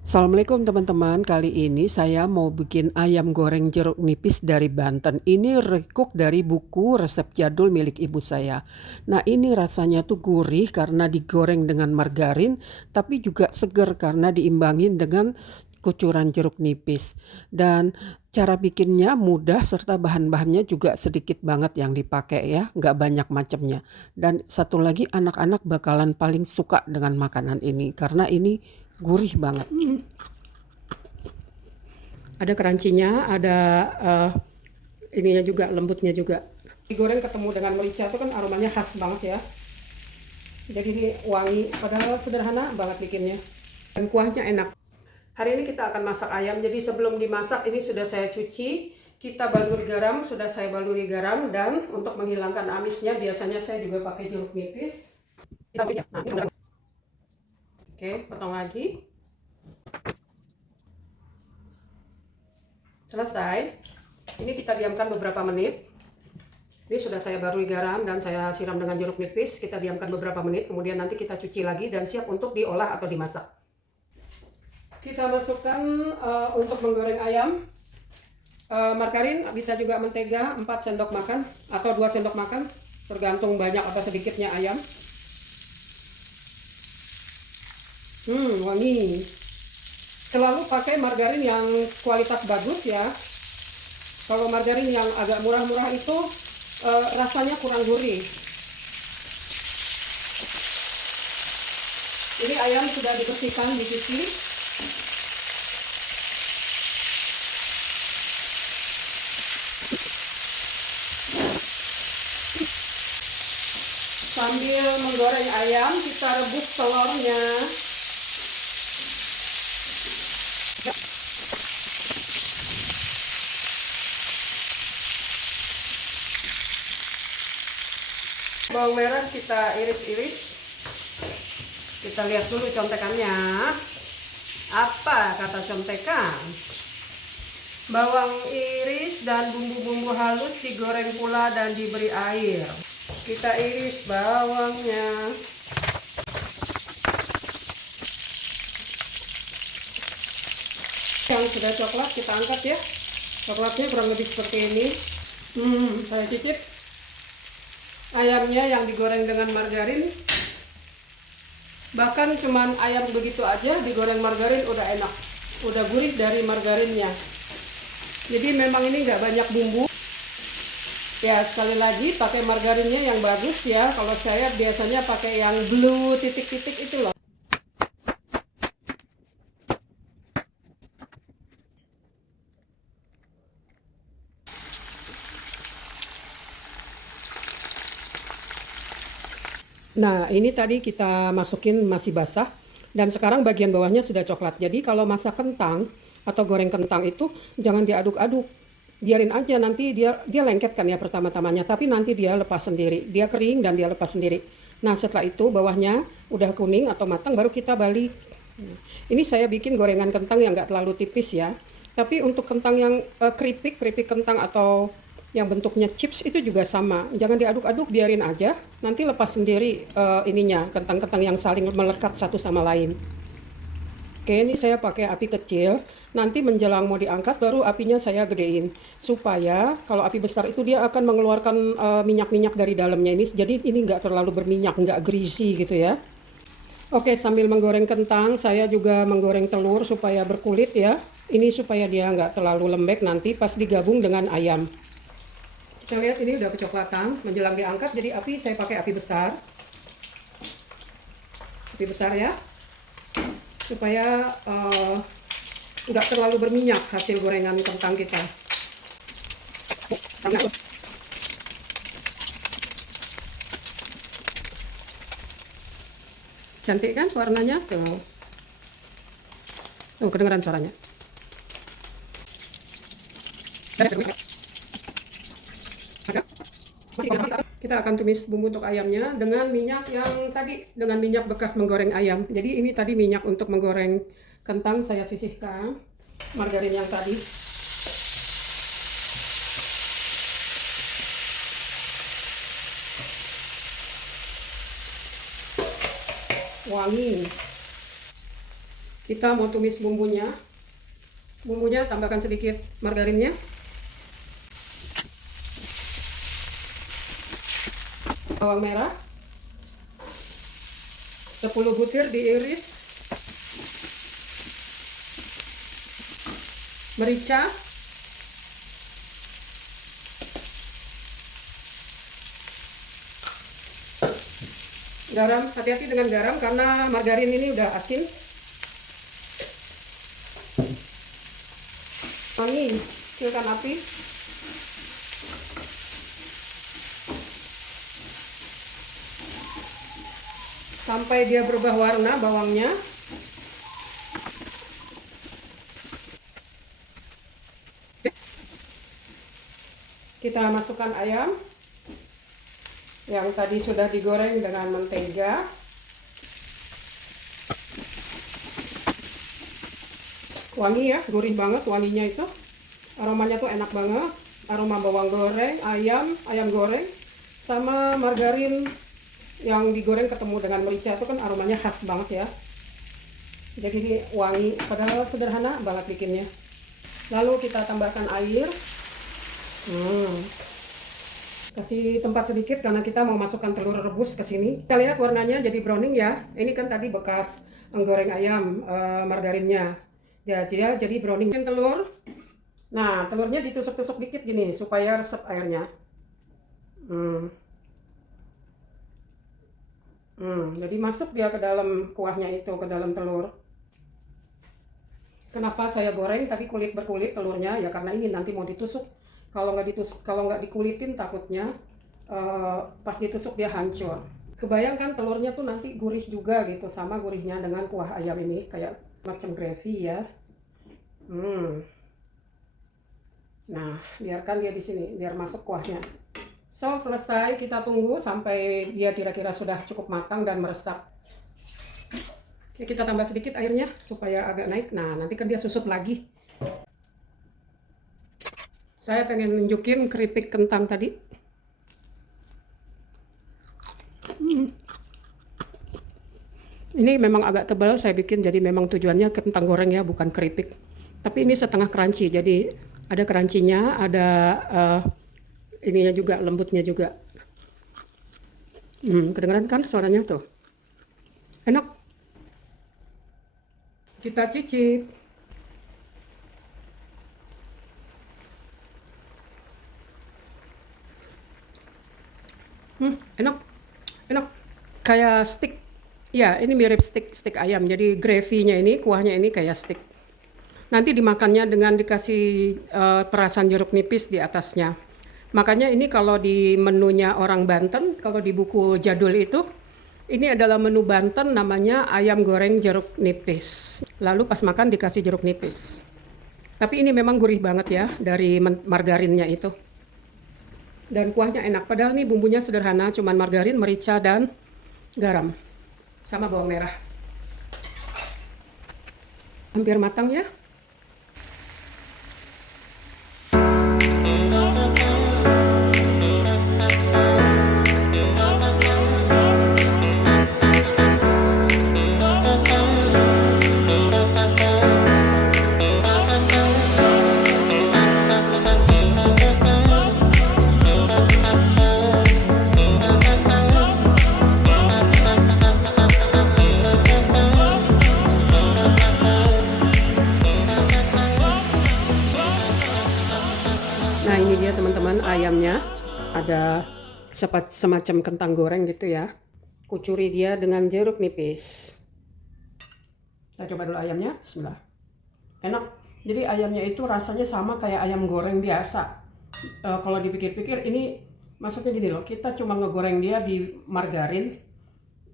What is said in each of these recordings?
Assalamualaikum teman-teman, kali ini saya mau bikin ayam goreng jeruk nipis dari Banten. Ini recook dari buku resep jadul milik ibu saya. Nah, ini rasanya tuh gurih karena digoreng dengan margarin, tapi juga seger karena diimbangin dengan kucuran jeruk nipis. Dan cara bikinnya mudah serta bahan-bahannya juga sedikit banget yang dipakai ya, nggak banyak macamnya. Dan satu lagi, anak-anak bakalan paling suka dengan makanan ini karena ini gurih banget. Ada crunchy-nya, ada ininya juga, lembutnya juga. Digoreng ketemu dengan merica itu kan aromanya khas banget ya. Jadi ini wangi, padahal sederhana banget bikinnya. Dan kuahnya enak. Hari ini kita akan masak ayam, jadi sebelum dimasak ini sudah saya cuci. Kita balur garam, sudah saya baluri garam, dan untuk menghilangkan amisnya biasanya saya juga pakai jeruk nipis. Oke, potong lagi. Selesai. Ini kita diamkan beberapa menit. Ini sudah saya barui garam dan saya siram dengan jeruk nipis. Kita diamkan beberapa menit, kemudian nanti kita cuci lagi dan siap untuk diolah atau dimasak. Kita masukkan untuk menggoreng ayam. Margarin, bisa juga mentega 4 sendok makan atau 2 sendok makan, tergantung banyak apa sedikitnya ayam. Wangi. Selalu pakai margarin yang kualitas bagus ya. Kalau margarin yang agak murah-murah itu rasanya kurang gurih. Ini ayam sudah dibersihkan, dicuci. Sambil menggoreng ayam, kita rebus telurnya. Bawang merah kita iris-iris. Kita lihat dulu contekannya. Apa kata contekan? Bawang iris dan bumbu-bumbu halus digoreng pula dan diberi air. Kita iris bawangnya. Yang sudah coklat kita angkat ya. Coklatnya kurang lebih seperti ini. Saya cicip ayamnya yang digoreng dengan margarin. Bahkan cuman ayam begitu aja digoreng margarin udah enak, udah gurih dari margarinnya. Jadi memang ini nggak banyak bumbu ya. Sekali lagi pakai margarinnya yang bagus ya. Kalau saya biasanya pakai yang blue titik-titik itu loh. Nah, ini tadi kita masukin masih basah dan sekarang bagian bawahnya sudah coklat. Jadi kalau masak kentang atau goreng kentang itu jangan diaduk-aduk. Biarin aja, nanti dia lengket kan ya pertama-tamanya, tapi nanti dia lepas sendiri. Dia kering dan dia lepas sendiri. Nah, setelah itu bawahnya udah kuning atau matang baru kita balik. Ini saya bikin gorengan kentang yang nggak terlalu tipis ya. Tapi untuk kentang yang keripik kentang atau yang bentuknya chips itu juga sama. Jangan diaduk-aduk, biarin aja. Nanti lepas sendiri ininya, kentang-kentang yang saling melekat satu sama lain. Oke, ini saya pakai api kecil. Nanti menjelang mau diangkat baru apinya saya gedein. Supaya kalau api besar itu dia akan mengeluarkan minyak-minyak dari dalamnya ini. Jadi ini nggak terlalu berminyak, nggak greasy gitu ya. Oke, sambil menggoreng kentang, saya juga menggoreng telur supaya berkulit ya. Ini supaya dia nggak terlalu lembek nanti pas digabung dengan ayam. Kita lihat ini udah kecoklatan, menjelang diangkat, jadi api saya pakai api besar. Api besar ya, supaya nggak terlalu berminyak hasil gorengan kentang kita. Cantik kan warnanya tuh. Oh, kedengeran suaranya. Kita akan tumis bumbu untuk ayamnya dengan minyak yang tadi, dengan minyak bekas menggoreng ayam. Jadi ini tadi minyak untuk menggoreng kentang, saya sisihkan margarin yang tadi. Wangi. Kita mau tumis bumbunya. Bumbunya tambahkan sedikit margarinnya. Bawang merah 10 butir diiris. Merica. Garam, hati-hati dengan garam karena margarin ini udah asin. Wangi, kecilkan api. Sampai dia berubah warna bawangnya. Kita masukkan ayam yang tadi sudah digoreng dengan mentega. Wangi ya, gurih banget wanginya itu. Aromanya tuh enak banget. Aroma bawang goreng, ayam goreng, sama margarin yang digoreng ketemu dengan merica itu kan aromanya khas banget ya. Jadi wangi, padahal sederhana banget bikinnya. Lalu kita tambahkan air. Kasih tempat sedikit karena kita mau masukkan telur rebus ke sini. Kita lihat warnanya jadi browning ya. Ini kan tadi bekas menggoreng ayam margarinnya. Ya, jadi browning. Telur. Nah, telurnya ditusuk-tusuk dikit gini supaya resep airnya. Jadi masuk dia ke dalam kuahnya itu, ke dalam telur. Kenapa saya goreng tadi kulit berkulit telurnya? Ya karena ini nanti mau ditusuk. Kalau nggak dikulitin takutnya pas ditusuk dia hancur. Kebayangkan telurnya tuh nanti gurih juga gitu, sama gurihnya dengan kuah ayam ini kayak macam gravy ya. Nah, biarkan dia di sini biar masuk kuahnya. So, selesai, kita tunggu sampai dia kira-kira sudah cukup matang dan meresap. Oke, kita tambah sedikit airnya supaya agak naik. Nah, nanti kan dia susut lagi. Saya pengen nunjukin keripik kentang tadi. Ini memang agak tebal saya bikin, jadi memang tujuannya kentang goreng ya, bukan keripik. Tapi ini setengah crunchy, jadi ada crunchy-nya, ada ininya juga, lembutnya juga. Kedengeran kan suaranya tuh? Enak. Kita cicip. Enak, enak. Kayak steak. Ya, ini mirip steak ayam. Jadi gravy-nya ini, kuahnya ini kayak steak. Nanti dimakannya dengan dikasih perasan jeruk nipis di atasnya. Makanya ini kalau di menunya orang Banten, kalau di buku jadul itu, ini adalah menu Banten namanya ayam goreng jeruk nipis. Lalu pas makan dikasih jeruk nipis. Tapi ini memang gurih banget ya dari margarinnya itu. Dan kuahnya enak, padahal nih bumbunya sederhana, cuman margarin, merica, dan garam. Sama bawang merah. Hampir matang ya. Nah ini dia teman-teman ayamnya, ada semacam kentang goreng gitu ya. Kucuri dia dengan jeruk nipis. Kita coba dulu ayamnya, bismillah. Enak, jadi ayamnya itu rasanya sama kayak ayam goreng biasa. Kalau dipikir-pikir ini maksudnya gini loh, kita cuma ngegoreng dia di margarin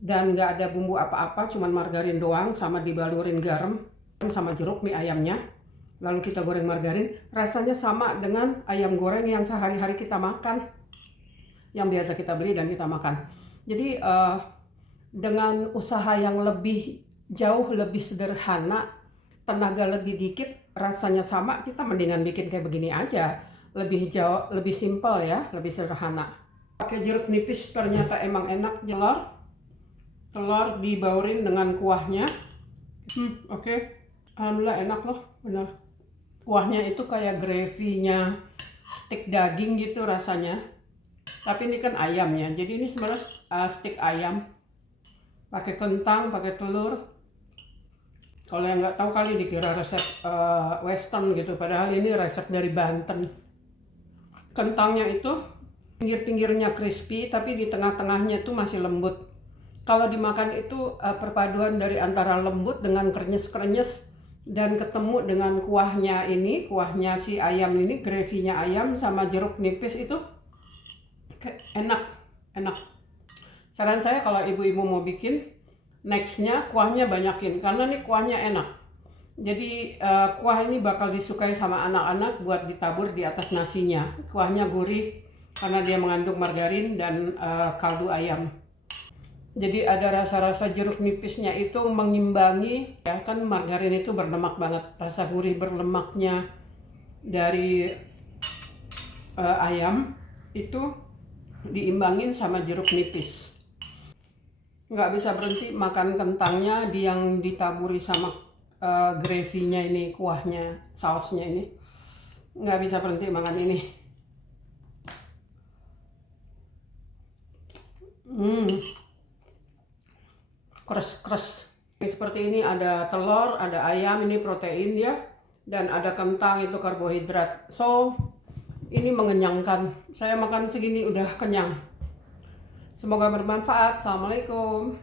dan nggak ada bumbu apa-apa, cuman margarin doang sama dibalurin garam sama jeruk mie ayamnya. Lalu kita goreng margarin, rasanya sama dengan ayam goreng yang sehari-hari kita makan, yang biasa kita beli dan kita makan. Jadi dengan usaha yang jauh lebih sederhana, tenaga lebih dikit, rasanya sama, kita mendingan bikin kayak begini aja. Lebih simpel ya, lebih sederhana. Pakai jeruk nipis ternyata emang enak. Telur dibaurin dengan kuahnya. Oke. Alhamdulillah enak loh, bener. Kuahnya itu kayak gravy-nya steak daging gitu rasanya. Tapi ini kan ayam ya, jadi ini sebenarnya steak ayam. Pakai kentang, pakai telur. Kalau yang nggak tahu kali dikira resep western gitu, padahal ini resep dari Banten. Kentangnya itu pinggir-pinggirnya crispy, tapi di tengah-tengahnya tuh masih lembut. Kalau dimakan itu perpaduan dari antara lembut dengan krenyes-krenyes dan ketemu dengan kuahnya ini, kuahnya si ayam ini, gravy-nya ayam sama jeruk nipis itu enak, enak. Saran saya kalau ibu-ibu mau bikin, nextnya kuahnya banyakin karena nih kuahnya enak. Jadi kuah ini bakal disukai sama anak-anak buat ditabur di atas nasinya. Kuahnya gurih karena dia mengandung margarin dan kaldu ayam. Jadi ada rasa-rasa jeruk nipisnya itu mengimbangi, ya kan margarin itu berlemak banget. Rasa gurih berlemaknya dari ayam itu diimbangin sama jeruk nipis. Nggak bisa berhenti makan kentangnya yang ditaburi sama gravy-nya ini, kuahnya, sausnya ini. Nggak bisa berhenti makan ini. Kres-kres. Seperti ini ada telur, ada ayam, ini protein ya. Dan ada kentang, itu karbohidrat. So, ini mengenyangkan. Saya makan segini udah kenyang. Semoga bermanfaat. Assalamualaikum.